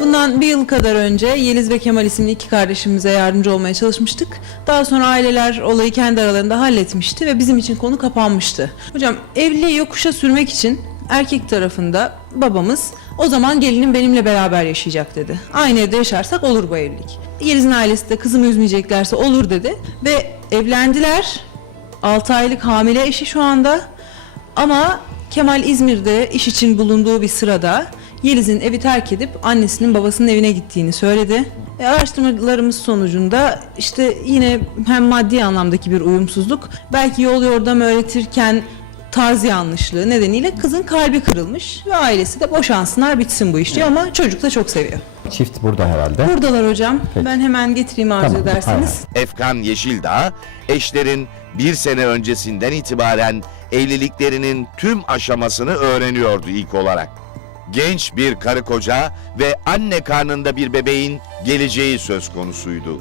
Bundan bir yıl kadar önce Yeliz ve Kemal isimli iki kardeşimize yardımcı olmaya çalışmıştık. Daha sonra aileler olayı kendi aralarında halletmişti ve bizim için konu kapanmıştı. Hocam evliliği yokuşa sürmek için erkek tarafında babamız o zaman gelinin benimle beraber yaşayacak dedi. Aynı evde yaşarsak olur bu evlilik. Yeliz'in ailesi de kızımı üzmeyeceklerse olur dedi ve evlendiler. 6 aylık hamile eşi şu anda. Ama Kemal İzmir'de iş için bulunduğu bir sırada Yeliz'in evi terk edip annesinin babasının evine gittiğini söyledi. E, araştırmalarımız sonucunda işte yine hem maddi anlamdaki bir uyumsuzluk, belki yol yordam öğretirken tarz yanlışlığı nedeniyle kızın kalbi kırılmış ve ailesi de boşansınlar bitsin bu iş diyor ama çocuk da çok seviyor. Çift burada herhalde. Buradalar hocam. Peki. Ben hemen getireyim arzu Tamam, ederseniz. Efkan Yeşildağ, eşlerin bir sene öncesinden itibaren evliliklerinin tüm aşamasını öğreniyordu ilk olarak. Genç bir karı koca ve anne karnında bir bebeğin geleceği söz konusuydu.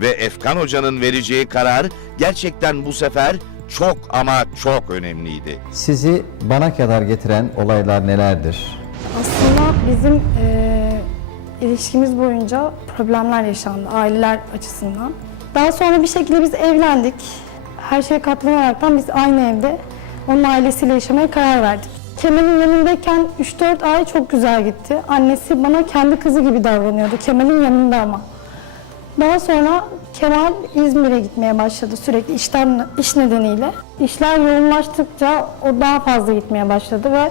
Ve Efkan Hoca'nın vereceği karar gerçekten bu sefer çok ama çok önemliydi. Sizi bana kadar getiren olaylar nelerdir? Aslında bizim eee, ilişkimiz boyunca problemler yaşandı aileler açısından. Daha sonra bir şekilde biz evlendik. Her şeye katlanaraktan biz aynı evde onun ailesiyle yaşamaya karar verdik. Kemal'in yanındayken 3-4 ay çok güzel gitti. Annesi bana kendi kızı gibi davranıyordu. Kemal'in yanında ama. Daha sonra Kemal İzmir'e gitmeye başladı sürekli işten iş nedeniyle. İşler yoğunlaştıkça o daha fazla gitmeye başladı ve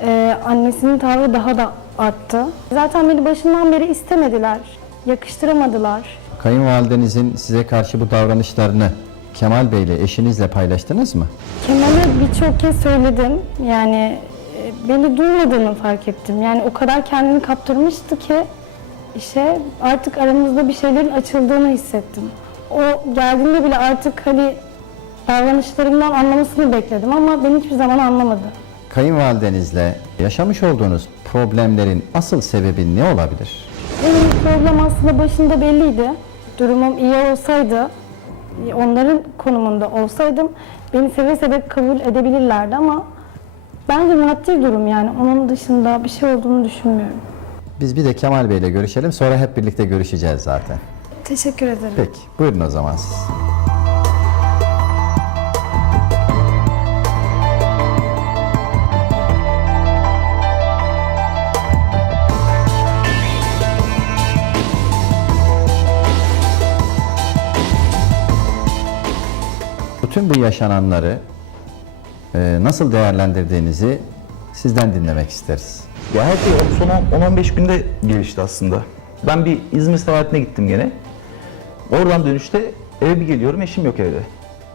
e, annesinin tavrı daha da arttı. Zaten beni başından beri istemediler, yakıştıramadılar. Kayınvalidenizin size karşı bu davranışlarını Kemal Bey ile eşinizle paylaştınız mı? Kemal'e birçok kez söyledim. Yani e, beni duymadığını fark ettim. Yani o kadar kendini kaptırmıştı ki işe artık aramızda bir şeylerin açıldığını hissettim. O geldiğinde bile artık hani davranışlarımdan anlamasını bekledim ama beni hiçbir zaman anlamadı. Kayınvalidenizle yaşamış olduğunuz problemlerin asıl sebebi ne olabilir? Benim problem aslında başında belliydi. Durumum iyi olsaydı, onların konumunda olsaydım beni seve seve kabul edebilirlerdi ama bence maddi durum yani onun dışında bir şey olduğunu düşünmüyorum. Biz bir de Kemal Bey ile görüşelim sonra hep birlikte görüşeceğiz zaten. Teşekkür ederim. Peki buyurun o zaman siz. Bütün bu yaşananları e, nasıl değerlendirdiğinizi sizden dinlemek isteriz. Ya her şey son 10-15 günde gelişti aslında. Ben bir İzmir seyahatine gittim gene. Oradan dönüşte eve bir geliyorum, eşim yok evde.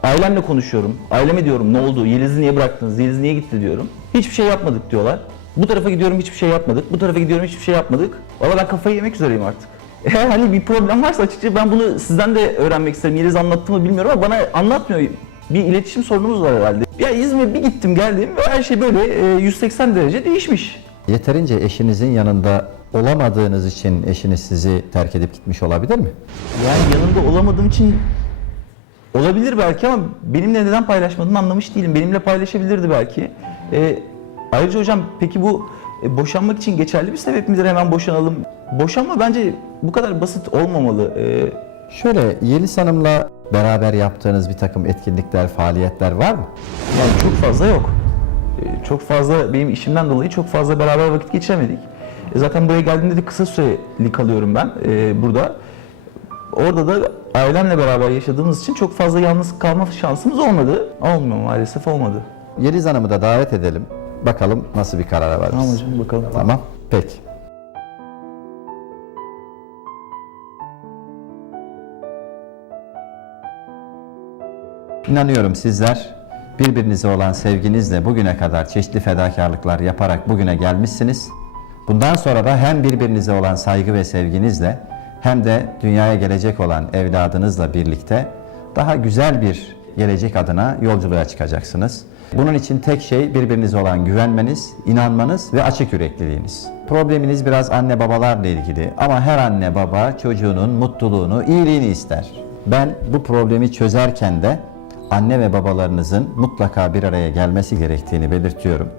Ailemle konuşuyorum. Aileme diyorum ne oldu, Yeliz'i niye bıraktınız, Yeliz niye gitti diyorum. Hiçbir şey yapmadık diyorlar. Bu tarafa gidiyorum hiçbir şey yapmadık, bu tarafa gidiyorum hiçbir şey yapmadık. Valla ben kafayı yemek üzereyim artık. Eğer hani bir problem varsa açıkçası ben bunu sizden de öğrenmek isterim. Yeliz anlattı mı bilmiyorum ama bana anlatmıyor. Bir iletişim sorunumuz var herhalde. Ya İzmir'e bir gittim geldim ve her şey böyle e, 180 derece değişmiş. Yeterince eşinizin yanında olamadığınız için eşiniz sizi terk edip gitmiş olabilir mi? Yani yanında olamadığım için olabilir belki ama benimle neden paylaşmadığını anlamış değilim. Benimle paylaşabilirdi belki. Ee, ayrıca hocam peki bu e, boşanmak için geçerli bir sebep midir? Hemen boşanalım. Boşanma bence bu kadar basit olmamalı. Ee, Şöyle Yeliz Hanım'la beraber yaptığınız bir takım etkinlikler, faaliyetler var mı? yani çok fazla yok. Ee, çok fazla benim işimden dolayı çok fazla beraber vakit geçiremedik. E, zaten buraya geldiğimde de kısa süreli kalıyorum ben e, burada. Orada da ailemle beraber yaşadığımız için çok fazla yalnız kalma şansımız olmadı. Olmuyor maalesef olmadı. Yeliz Hanım'ı da davet edelim. Bakalım nasıl bir karara varırız. Tamam hocam bakalım. Tamam. Peki. İnanıyorum sizler birbirinize olan sevginizle bugüne kadar çeşitli fedakarlıklar yaparak bugüne gelmişsiniz. Bundan sonra da hem birbirinize olan saygı ve sevginizle hem de dünyaya gelecek olan evladınızla birlikte daha güzel bir gelecek adına yolculuğa çıkacaksınız. Bunun için tek şey birbirinize olan güvenmeniz, inanmanız ve açık yürekliliğiniz. Probleminiz biraz anne babalarla ilgili ama her anne baba çocuğunun mutluluğunu, iyiliğini ister. Ben bu problemi çözerken de anne ve babalarınızın mutlaka bir araya gelmesi gerektiğini belirtiyorum.